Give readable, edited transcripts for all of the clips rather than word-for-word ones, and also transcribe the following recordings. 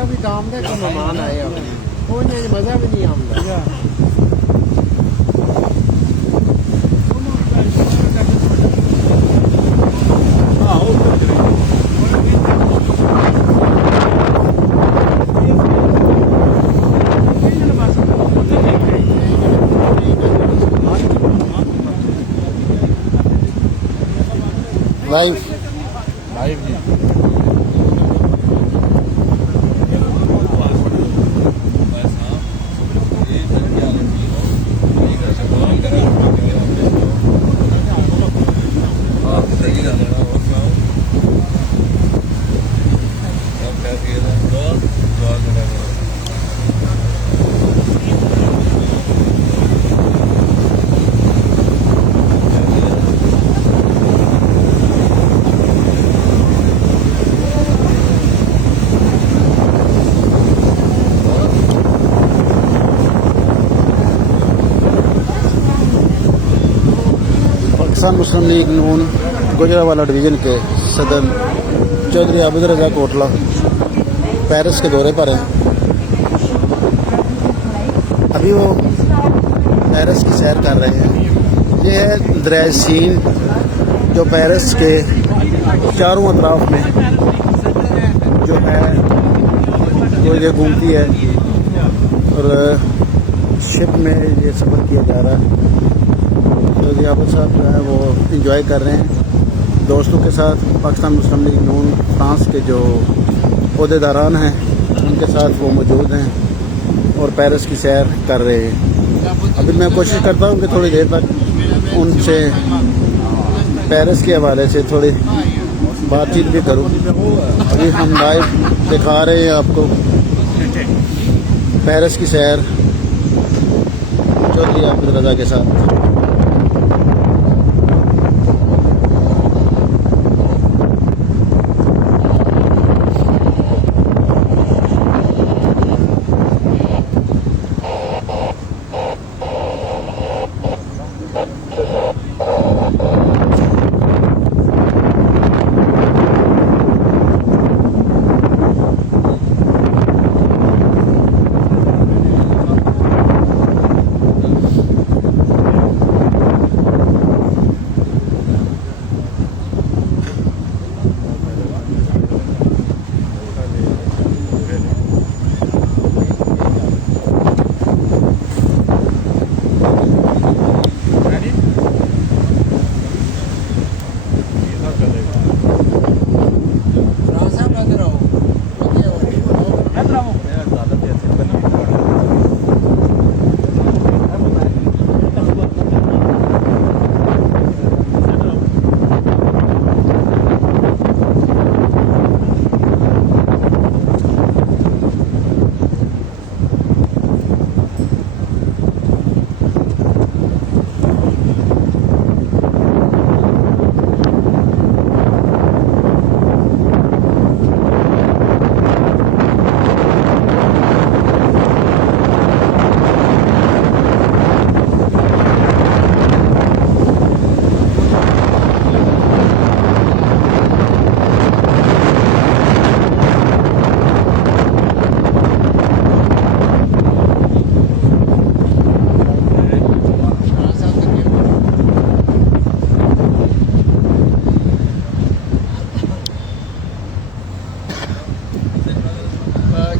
मज़ा भी तो आमदा कि मेहमान आए अपने उन्हें मज़ा भी नहीं आमदा लाइव जी पाकिस्तान मुस्लिम लीग नून गुजरावाला डिवीज़न के सदर चौधरी आबिद रज़ा कोटला पेरिस के दौरे पर हैं। अभी वो पेरिस की सैर कर रहे हैं। ये है दरिया सीन जो पेरिस के चारों अतराफ में जो है वो ये घूमती है और शिप में ये सफ़र किया जा रहा है। चौधरी आबिद साहब जो है वो इंजॉय कर रहे हैं दोस्तों के साथ। पाकिस्तान मुस्लिम लीग नून फ्रांस के जो अहदेदारान हैं उनके साथ वो मौजूद हैं और पेरिस की सैर कर रहे हैं। अभी मैं कोशिश करता हूँ कि थोड़ी देर तक उनसे पेरिस के हवाले से थोड़ी बातचीत भी करूँ। अभी हम लाइव दिखा रहे हैं आपको पेरिस की सैर चौधरी आबिद रज़ा के साथ।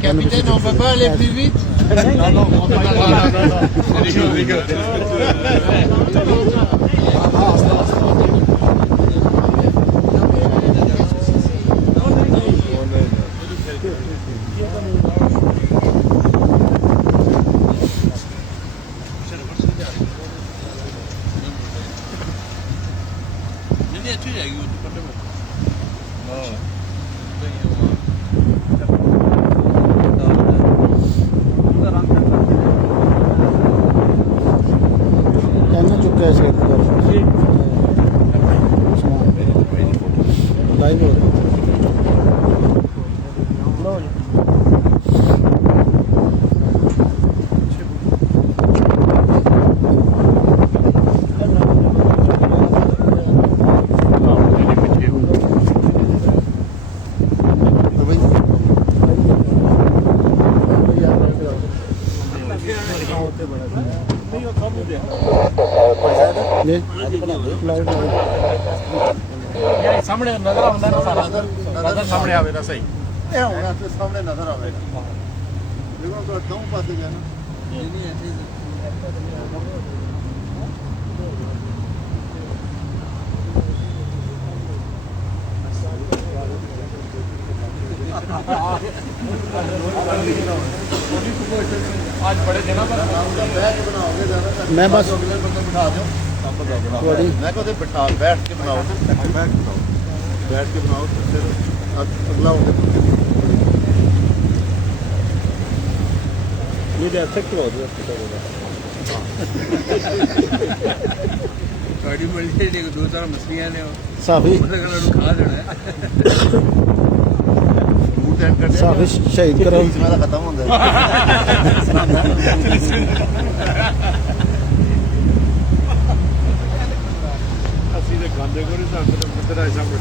Capitaine, on peut pas aller plus vite? Non, non, on peut pas. Non, rigole. Live हो जी ਸਾਹਮਣੇ ਨਜ਼ਰ ਆਉਂਦਾ ਨਾ ਸਾਰਾ ਨਜ਼ਰ ਸਾਹਮਣੇ ਆਵੇ ਤਾਂ ਸਹੀ ਇਹ ਹੁਣ ਤੇ ਸਾਹਮਣੇ ਨਜ਼ਰ ਆਵੇਗਾ ਦੇਖੋ ਤਾਂ ਦੋ ਪਾਸੇ ਗਿਆ ਨਾ ਨਹੀਂ ਇੱਥੇ ਅੱਜ ਬੜੇ ਦਿਨਾਂ ਬਾਅਦ ਬੈਠ ਕੇ ਬਣਾਓਗੇ ਜ਼ਿਆਦਾ मैं बस ਅਗਲੇ ਬੰਦੇ ਬਿਠਾ ਦਿਓ ਆਪਾਂ ਬਣਾਓ थोड़ी ਮੈਂ ਕਹਿੰਦਾ ਬਿਠਾ ਬੈਠ ਕੇ ਬਣਾਓ ਬੈਠ ਕੇ ਬਣਾਓ ਫਿਰ ਅਗਲਾ ਹੋ ਗਿਆ ये एफेक्ट हो गया गाड़ी मिल जाएगी दो चार मछलियां ने साफी खा लेना है बूट एंड कर साफी शहीद करो बीच में खत्म होता है ਅਸੀਂ ਤੇ ਗਾਂਦੇ ਕੋਲ ਨਹੀਂ ਸਾਨੂੰ ਤਾਂ ਕਿੱਧਰ ਆਇਆ ਸਾਹਮਣੇ